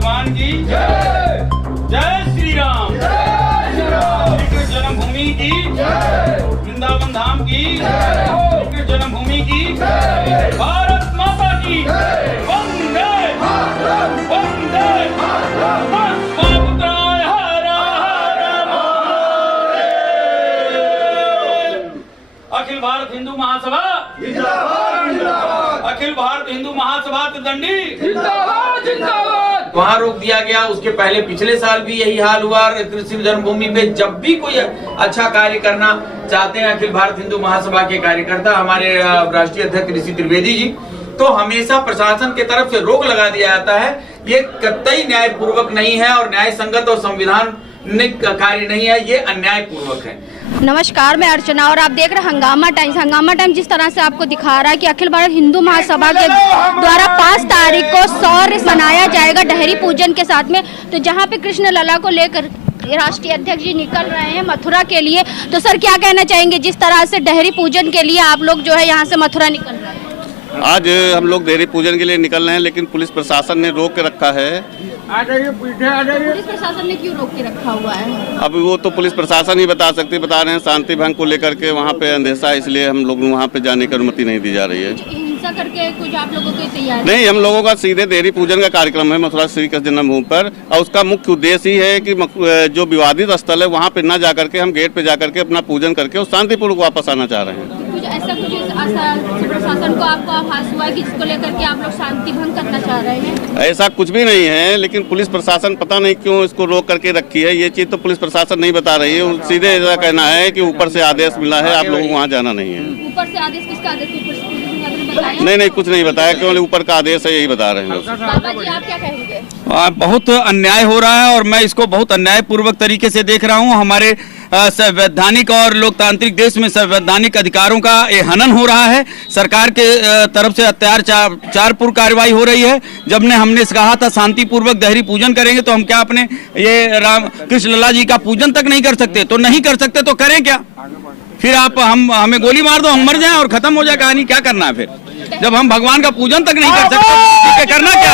भगवान की जय। जय श्री राम। श्री कृष्ण जन्मभूमि की जय। वृंदावन धाम की जय। श्री कृष्ण जन्मभूमि की जय। भारत माता की जय। वंदे वंदे पुत्राय हर हर महादेव। अखिल भारत हिंदू महासभा जिंदाबाद जिंदाबाद। अखिल भारत हिंदू महासभा त्रिदंडी जिंदाबाद जिंदाबाद। वहाँ रोक दिया गया। उसके पहले पिछले साल भी यही हाल हुआ। कृष्ण जन्मभूमि पे जब भी कोई अच्छा कार्य करना चाहते हैं अखिल भारत हिंदू महासभा के कार्यकर्ता, हमारे राष्ट्रीय अध्यक्ष ऋषि त्रिवेदी जी, तो हमेशा प्रशासन की तरफ से रोक लगा दिया जाता है। ये कतई न्यायपूर्वक नहीं है और न्याय संगत और संविधानिक कार्य नहीं है, ये अन्यायपूर्वक है। नमस्कार, मैं अर्चना और आप देख रहे हैं हंगामा टाइम्स। हंगामा टाइम्स जिस तरह से आपको दिखा रहा है कि अखिल भारत हिंदू महासभा के द्वारा 5 तारीख को शौर्य मनाया जाएगा डहरी पूजन के साथ में। तो जहां पे कृष्ण लला को लेकर राष्ट्रीय अध्यक्ष जी निकल रहे हैं मथुरा के लिए, तो सर क्या कहना चाहेंगे जिस तरह से डहरी पूजन के लिए आप लोग जो है यहाँ से मथुरा निकल रहे हैं? आज हम लोग डेयरी पूजन के लिए निकल रहे हैं, लेकिन पुलिस प्रशासन ने रोक के रखा है। पुलिस प्रशासन ने क्यों रोक के रखा हुआ है? अब वो तो पुलिस प्रशासन ही बता रहे हैं। शांति भंग को लेकर के वहाँ पे अंदेशा, इसलिए हम लोग वहाँ पे जाने की अनुमति नहीं दी जा रही है। हिंसा करके कुछ आप लोगों की तैयारी नहीं, हम लोगों का सीधे डेयरी पूजन का कार्यक्रम है मथुरा श्री कृष्ण जन्मभूमि पर, और उसका मुख्य उद्देश्य ही है कि जो विवादित स्थल है वहाँ पे न जा करके हम गेट पे जा करके अपना पूजन करके और शांतिपूर्वक वापस आना चाह रहे हैं। कुछ प्रशासन को आपको आभास हुआ है कि इसको लेकर के आप लोग शांति भंग करना चाह रहे हैं? ऐसा कुछ भी नहीं है, लेकिन पुलिस प्रशासन पता नहीं क्यों इसको रोक करके रखी है। ये चीज तो पुलिस प्रशासन नहीं बता रही है। सीधे ऐसा कहना है कि ऊपर से आदेश मिला है, आप लोगों को वहाँ जाना नहीं है। ऊपर से आदेश? किसका आदेश? नहीं, कुछ नहीं बताया, केवल ऊपर का आदेश है, यही बता रहे हैं। बाबा जी आप क्या कहेंगे? बहुत अन्याय हो रहा है और मैं इसको बहुत अन्यायपूर्वक तरीके से देख रहा हूँ। हमारे संवैधानिक और लोकतांत्रिक देश में संवैधानिक अधिकारों का ये हनन हो रहा है। सरकार के तरफ से अत्याचारपूर्ण कार्रवाई हो रही है। जब हमने कहा था शांतिपूर्वक डहरी पूजन करेंगे, तो हम क्या अपने ये राम कृष्ण लला जी का पूजन तक नहीं कर सकते? तो नहीं कर सकते तो करें क्या? फिर आप हमें गोली मार दो, हम मर जाएं और खत्म हो जाए कहानी। क्या करना है फिर? जब हम भगवान का पूजन तक नहीं कर सकते, करना क्या?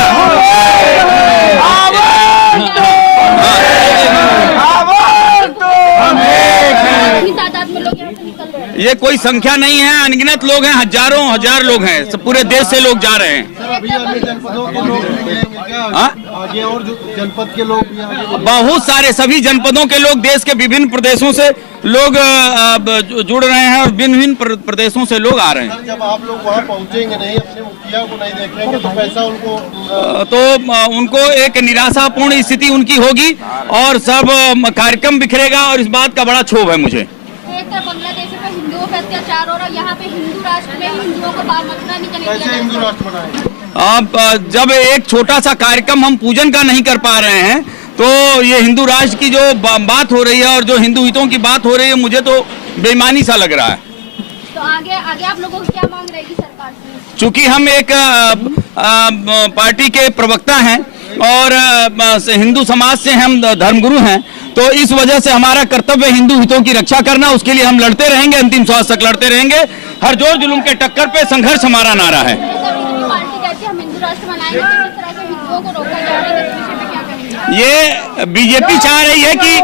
ये कोई संख्या नहीं है, अनगिनत लोग हैं, हजार लोग हैं, सब पूरे देश से लोग जा रहे हैं। आगे और जनपद के लोग भी बहुत सारे सभी जनपदों के लोग, देश के विभिन्न प्रदेशों से लोग जुड़ रहे हैं और विभिन्न प्रदेशों से लोग आ रहे हैं। जब आप लोग वहाँ पहुँचेंगे नहीं, अपने मुखिया को नहीं देखेंगे, तो कैसा उनको एक निराशापूर्ण स्थिति उनकी होगी और सब कार्यक्रम बिखरेगा और इस बात का बड़ा क्षोभ है मुझे। एक तरफ बांग्लादेश में हिंदुओं पे अत्याचार हो रहा है, यहाँ पे हिंदू राष्ट्र में हिंदुओं को बाहर मथुरा नहीं करने दिया। हिंदू राष्ट्र बनाए? अब जब एक छोटा सा कार्यक्रम हम पूजन का नहीं कर पा रहे हैं, तो ये हिंदू राष्ट्र की जो बात हो रही है और जो हिंदू हितों की बात हो रही है, मुझे तो बेईमानी सा लग रहा है। तो आगे आप लोगों को क्या मांग रहेगी सरकार से? चूंकि हम एक पार्टी के प्रवक्ता हैं और हिंदू समाज से हम धर्मगुरु हैं, तो इस वजह से हमारा कर्तव्य हिंदू हितों की रक्षा करना। उसके लिए हम लड़ते रहेंगे, अंतिम श्वास तक लड़ते रहेंगे। हर जोर जुल्म के टक्कर पे संघर्ष हमारा नारा है। ये बीजेपी चाह रही है कि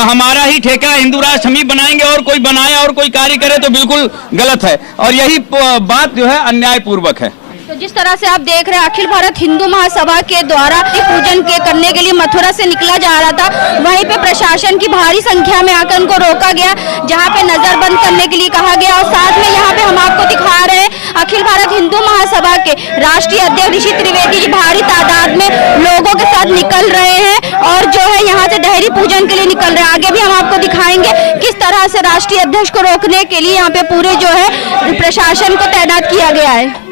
हमारा ही ठेका हिंदू राष्ट्र हम ही बनाएंगे और कोई बनाए और कोई कार्य करे तो बिल्कुल गलत है, और यही बात जो है अन्यायपूर्वक है। तो जिस तरह से आप देख रहे हैं अखिल भारत हिंदू महासभा के द्वारा पूजन करने के लिए मथुरा से निकला जा रहा था, वहीं पे प्रशासन की भारी संख्या में आकर उनको रोका गया, जहां पे नजरबंद करने के लिए कहा गया। और साथ में यहां पे हम आपको दिखा रहे हैं अखिल भारत हिंदू महासभा के राष्ट्रीय अध्यक्ष ऋषि त्रिवेदी जी भारी तादाद में लोगों के साथ निकल रहे हैं और जो है यहाँ से डहरी पूजन के लिए निकल रहे हैं। आगे भी हम आपको दिखाएंगे किस तरह से राष्ट्रीय अध्यक्ष को रोकने के लिए यहाँ पे पूरे जो है प्रशासन को तैनात किया गया है।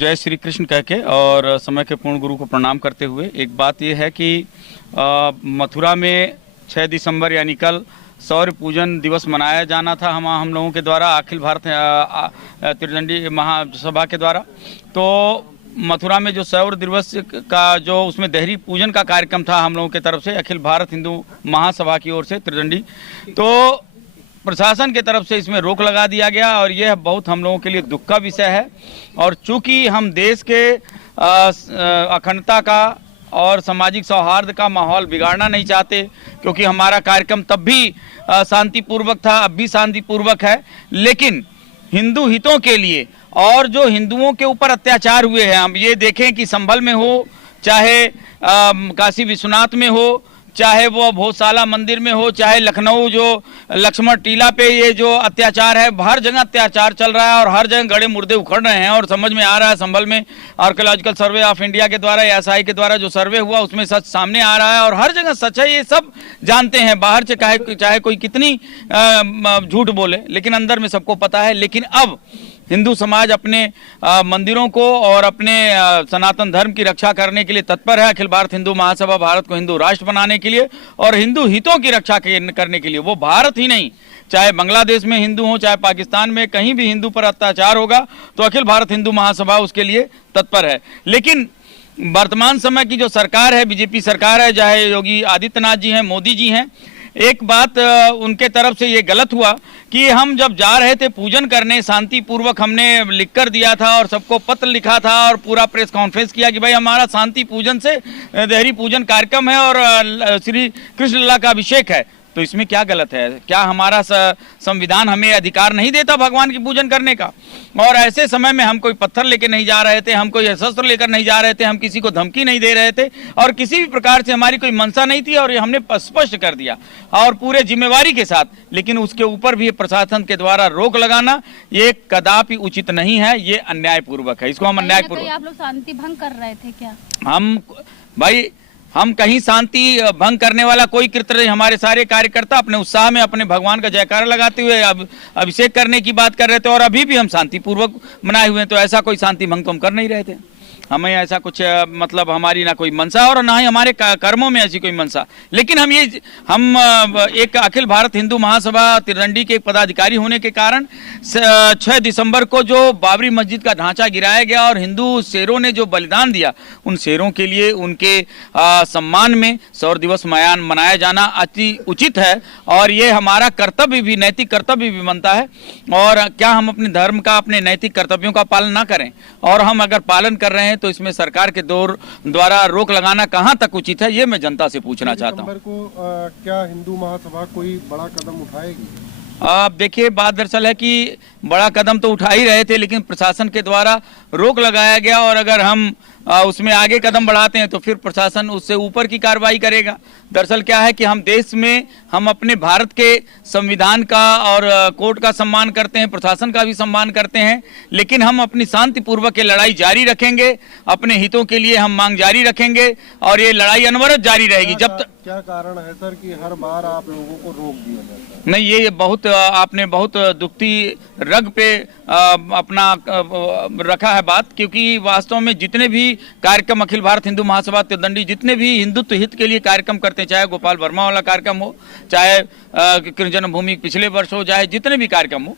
जय श्री कृष्ण कह के और समय के पूर्ण गुरु को प्रणाम करते हुए एक बात यह है कि मथुरा में 6 दिसंबर यानी कल सौर्य पूजन दिवस मनाया जाना था हम लोगों के द्वारा, अखिल भारत त्रिदंडी महासभा के द्वारा। तो मथुरा में जो सौर्य दिवस का जो उसमें डहरी पूजन का कार्यक्रम था हम लोगों की तरफ से, अखिल भारत हिंदू महासभा की ओर से त्रिदंडी, तो प्रशासन के तरफ से इसमें रोक लगा दिया गया और यह बहुत हम लोगों के लिए दुख का विषय है। और चूंकि हम देश के अखंडता का और सामाजिक सौहार्द का माहौल बिगाड़ना नहीं चाहते, क्योंकि हमारा कार्यक्रम तब भी शांतिपूर्वक था, अब भी शांतिपूर्वक है। लेकिन हिंदू हितों के लिए और जो हिंदुओं के ऊपर अत्याचार हुए हैं, हम ये देखें कि संभल में हो, चाहे काशी विश्वनाथ में हो, चाहे वो भोजशाला मंदिर में हो, चाहे लखनऊ जो लक्ष्मण टीला पे ये जो अत्याचार है, हर जगह अत्याचार चल रहा है और हर जगह गड़े मुर्दे उखड़ रहे हैं। और समझ में आ रहा है, संभल में आर्कियोलॉजिकल सर्वे ऑफ इंडिया के द्वारा, एएसआई के द्वारा जो सर्वे हुआ उसमें सच सामने आ रहा है और हर जगह सच है, ये सब जानते हैं। बाहर से चाहे कोई कितनी झूठ बोले, लेकिन अंदर में सबको पता है। लेकिन अब हिंदू समाज अपने मंदिरों को और अपने सनातन धर्म की रक्षा करने के लिए तत्पर है। अखिल भारत हिंदू महासभा भारत को हिंदू राष्ट्र बनाने के लिए और हिंदू हितों की रक्षा करने के लिए, वो भारत ही नहीं, चाहे बांग्लादेश में हिंदू हो, चाहे पाकिस्तान में, कहीं भी हिंदू पर अत्याचार होगा तो अखिल भारत हिंदू महासभा उसके लिए तत्पर है। लेकिन वर्तमान समय की जो सरकार है, बीजेपी सरकार है, चाहे योगी आदित्यनाथ जी हैं, मोदी जी हैं, एक बात उनके तरफ से ये गलत हुआ कि हम जब जा रहे थे पूजन करने, शांतिपूर्वक हमने लिख कर दिया था और सबको पत्र लिखा था और पूरा प्रेस कॉन्फ्रेंस किया कि भाई हमारा शांति पूजन से देहरी पूजन कार्यक्रम है और श्री कृष्ण लला का अभिषेक है। तो इसमें क्या गलत है? क्या हमारा संविधान हमें अधिकार नहीं देता भगवान की पूजन करने का? और ऐसे समय में हम कोई पत्थर लेकर नहीं जा रहे थे, हम कोई शस्त्र लेकर नहीं जा रहे थे, हम किसी को धमकी नहीं दे रहे थे और किसी भी प्रकार से हमारी कोई मंशा नहीं थी और ये हमने स्पष्ट कर दिया और पूरे जिम्मेवारी के साथ। लेकिन उसके ऊपर भी प्रशासन के द्वारा रोक लगाना ये कदापि उचित नहीं है, ये अन्यायपूर्वक है। इसको हम अन्यायपूर्वक। आप लोग शांति भंग कर रहे थे क्या? हम कहीं शांति भंग करने वाला कोई कृत्य नहीं। हमारे सारे कार्यकर्ता अपने उत्साह में अपने भगवान का जयकारा लगाते हुए अब अभिषेक करने की बात कर रहे थे और अभी भी हम शांतिपूर्वक मनाए हुए हैं। तो ऐसा कोई शांति भंग तो हम कर नहीं रहे थे। हमें ऐसा कुछ मतलब हमारी ना कोई मंशा और ना ही हमारे कर्मों में ऐसी कोई मंशा। लेकिन हम एक अखिल भारत हिंदू महासभा तिरंडी के एक पदाधिकारी होने के कारण 6 दिसंबर को जो बाबरी मस्जिद का ढांचा गिराया गया और हिंदू शेरों ने जो बलिदान दिया, उन शेरों के लिए उनके सम्मान में शौर्य दिवस मनाया जाना अति उचित है और ये हमारा कर्तव्य भी, नैतिक कर्तव्य भी बनता है। और क्या हम अपने धर्म का, अपने नैतिक कर्तव्यों का पालन ना करें? और हम अगर पालन कर रहे हैं तो इसमें सरकार के द्वारा रोक लगाना कहां तक उचित है, ये मैं जनता से पूछना चाहता हूं। क्या हिंदू महासभा कोई बड़ा कदम उठाएगी? अब देखिए, बात दरअसल है कि बड़ा कदम तो उठा ही रहे थे, लेकिन प्रशासन के द्वारा रोक लगाया गया और अगर हम उसमें आगे कदम बढ़ाते हैं तो फिर प्रशासन उससे ऊपर की कार्रवाई करेगा। दरअसल क्या है कि हम देश में हम अपने भारत के संविधान का और कोर्ट का सम्मान करते हैं, प्रशासन का भी सम्मान करते हैं, लेकिन हम अपनी शांतिपूर्वक ये लड़ाई जारी रखेंगे, अपने हितों के लिए हम मांग जारी रखेंगे और ये लड़ाई अनवरत जारी रहेगी जब तक। क्या कारण है सर कि हर बार आप लोगों को रोक दिया जाता है? नहीं, ये बहुत आपने बहुत दुखती रग पे अपना रखा है बात, क्योंकि वास्तव में जितने भी कार्यक्रम अखिल भारत हिंदू महासभा तिरंडी जितने भी हिंदुत्व हित के लिए कार्यक्रम करते हैं, चाहे गोपाल वर्मा वाला कार्यक्रम हो, चाहे कृष्ण जन्मभूमि पिछले वर्ष हो, चाहे जितने भी कार्यक्रम हो,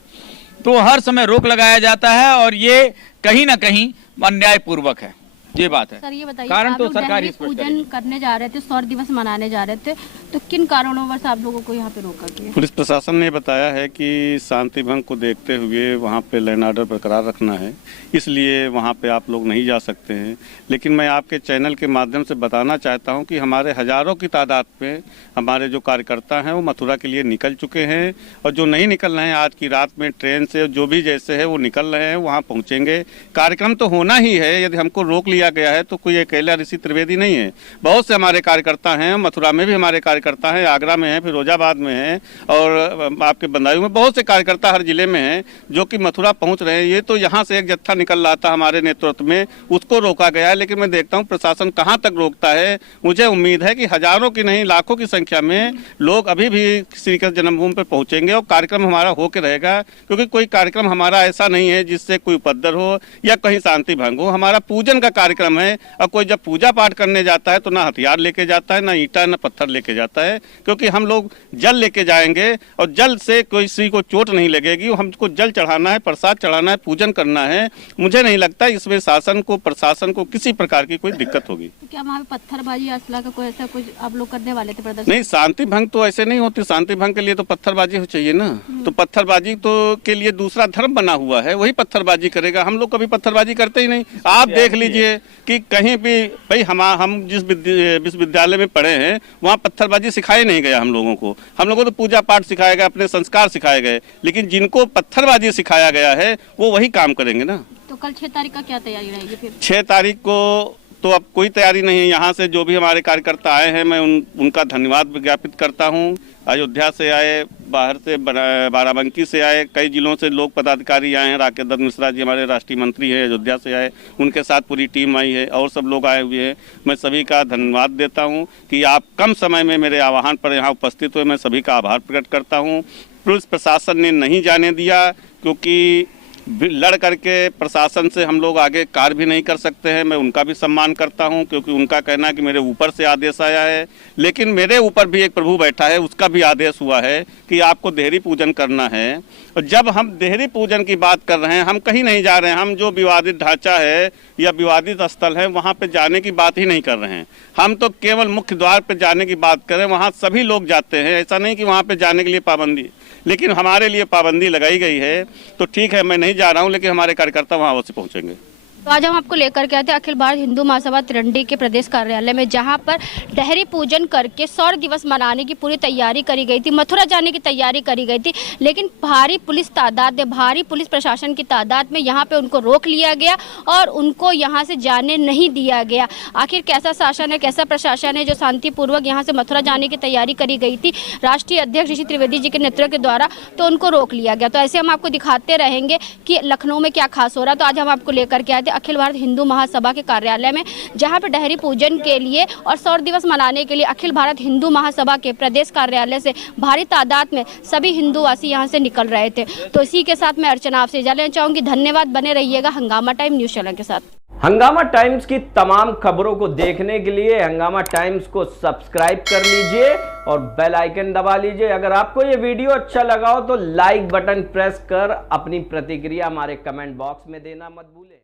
तो हर समय रोक लगाया जाता है और ये कहीं ना कहीं अन्यायपूर्वक है। ये बात है। सर ये बताइए, कारण आप तो लोग सरकारी पूजन करने जा रहे थे, शौर्य दिवस मनाने जा रहे थे, तो किन कारणों से आप लोगों को यहाँ पे रोका गया? पुलिस प्रशासन ने बताया है कि शांति भंग को देखते हुए वहाँ पे लैंड ऑर्डर बरकरार रखना है, इसलिए वहाँ पे आप लोग नहीं जा सकते हैं। लेकिन मैं आपके चैनल के माध्यम से बताना चाहता हूँ कि हमारे हजारों की तादाद में हमारे जो कार्यकर्ता हैं वो मथुरा के लिए निकल चुके हैं और जो नहीं निकल रहे हैं आज की रात में ट्रेन से जो भी जैसे है वो निकल रहे हैं, वहाँ पहुँचेंगे। कार्यक्रम तो होना ही है, यदि हमको रोक लिया गया है तो कोई अकेला ऋषि त्रिवेदी नहीं है, बहुत से हमारे कार्यकर्ता हैं। मथुरा में भी हमारे कार्यकर्ता हैं, आगरा में हैं, फिरोजाबाद में हैं और आपके बदायूं में बहुत से कार्यकर्ता हर जिले में हैं जो कि मथुरा पहुंच रहे हैं। ये तो यहाँ से एक जत्था निकल रहा था हमारे नेतृत्व में, उसको रोका गया है, लेकिन मैं देखता हूँ प्रशासन कहाँ तक रोकता है। मुझे उम्मीद है कि हजारों की नहीं लाखों की संख्या में लोग अभी भी श्री कृष्ण जन्मभूमि पर पहुंचेंगे और कार्यक्रम हमारा होकर रहेगा, क्योंकि कोई कार्यक्रम हमारा ऐसा नहीं है जिससे कोई उपद्रव हो या कहीं शांति भंग हो। हमारा पूजन का कार्यक्रम है और कोई जब पूजा पाठ करने जाता है तो ना हथियार लेके जाता है, ना ईंटा, ना पत्थर लेके जाता है, क्योंकि हम लोग जल लेके जाएंगे और जल से किसी को चोट नहीं लगेगी। हमको जल चढ़ाना है, प्रसाद चढ़ाना है, पूजन करना है। मुझे नहीं लगता इसमें शासन को, प्रशासन को किसी प्रकार की कोई दिक्कत होगी। तो क्या वहाँ पे पत्थरबाजी, असला का कोई ऐसा कुछ आप लोग करने वाले थे प्रदर्शन? नहीं, शांति भंग तो ऐसे नहीं होती। शांति भंग के लिए तो पत्थरबाजी हो चाहिए ना, तो पत्थरबाजी तो के लिए दूसरा धर्म बना हुआ है, वही पत्थरबाजी करेगा। हम लोग कभी पत्थरबाजी करते ही नहीं। आप देख लीजिए, कि कहीं भी भाई हम जिस विश्वविद्यालय में पढ़े हैं वहाँ पत्थरबाजी सिखाई नहीं गया हम लोगों को तो पूजा पाठ सिखाया गया, अपने संस्कार सिखाए गए, लेकिन जिनको पत्थरबाजी सिखाया गया है वो वही काम करेंगे ना। तो कल 6 तारीख का क्या तैयारी रहेगी फिर? 6 तारीख को तो अब कोई तैयारी नहीं है। यहाँ से जो भी हमारे कार्यकर्ता आए हैं मैं उनका धन्यवाद ज्ञापित करता हूँ। अयोध्या से आए, बाहर से बाराबंकी से आए, कई जिलों से लोग पदाधिकारी आए हैं। राकेश दत्त मिश्रा जी हमारे राष्ट्रीय मंत्री हैं, अयोध्या से आए, उनके साथ पूरी टीम आई है और सब लोग आए हुए हैं। मैं सभी का धन्यवाद देता हूँ कि आप कम समय में मेरे आह्वान पर यहाँ उपस्थित हुए। मैं सभी का आभार प्रकट करता हूँ। पुलिस प्रशासन ने नहीं जाने दिया, क्योंकि लड़ करके प्रशासन से हम लोग आगे कार्य भी नहीं कर सकते हैं। मैं उनका भी सम्मान करता हूं, क्योंकि उनका कहना है कि मेरे ऊपर से आदेश आया है, लेकिन मेरे ऊपर भी एक प्रभु बैठा है, उसका भी आदेश हुआ है कि आपको देहरी पूजन करना है। और जब हम देहरी पूजन की बात कर रहे हैं, हम कहीं नहीं जा रहे हैं। हम जो विवादित ढांचा है या विवादित स्थल है वहाँ पर जाने की बात ही नहीं कर रहे हैं। हम तो केवल मुख्य द्वार पर जाने की बात करें, वहाँ सभी लोग जाते हैं। ऐसा नहीं कि वहाँ पर जाने के लिए पाबंदी, लेकिन हमारे लिए पाबंदी लगाई गई है। तो ठीक है, मैं नहीं जा रहा हूं, लेकिन हमारे कार्यकर्ता वहां अवश्य पहुंचेंगे। तो आज हम आपको लेकर के आए थे अखिल भारत हिंदू महासभा तिरंडी के प्रदेश कार्यालय में, जहां पर देहरी पूजन करके सौर दिवस मनाने की पूरी तैयारी करी गई थी, मथुरा जाने की तैयारी करी गई थी, लेकिन भारी पुलिस प्रशासन की तादाद में यहां पे उनको रोक लिया गया और उनको यहां से जाने नहीं दिया गया। आखिर कैसा शासन है, कैसा प्रशासन है जो शांतिपूर्वक यहां से मथुरा जाने की तैयारी करी गई थी राष्ट्रीय अध्यक्ष ऋषि त्रिवेदी जी के नेतृत्व के द्वारा, तो उनको रोक लिया गया। तो ऐसे हम आपको दिखाते रहेंगे कि लखनऊ में क्या खास हो रहा है। तो आज हम आपको लेकर के आए थे अखिल भारत हिंदू महासभा के कार्यालय में, जहां पर देहरी पूजन के लिए और सौर दिवस मनाने के लिए अखिल भारत हिंदू महासभा के प्रदेश कार्यालय से भारी तादाद में सभी हिंदूवासी यहां से निकल रहे थे। तो इसी के साथ मैं अर्चना आपसे इजाजत लेना चाहूंगी। धन्यवाद, बने रहिएगा हंगामा टाइम न्यूज चैनल के साथ। हंगामा टाइम्स की तमाम खबरों को देखने के लिए हंगामा टाइम्स को सब्सक्राइब कर लीजिए और बेल आइकन दबा लीजिए। अगर आपको ये वीडियो अच्छा लगा हो तो लाइक बटन प्रेस कर अपनी प्रतिक्रिया हमारे कमेंट बॉक्स में देना मत भूलें।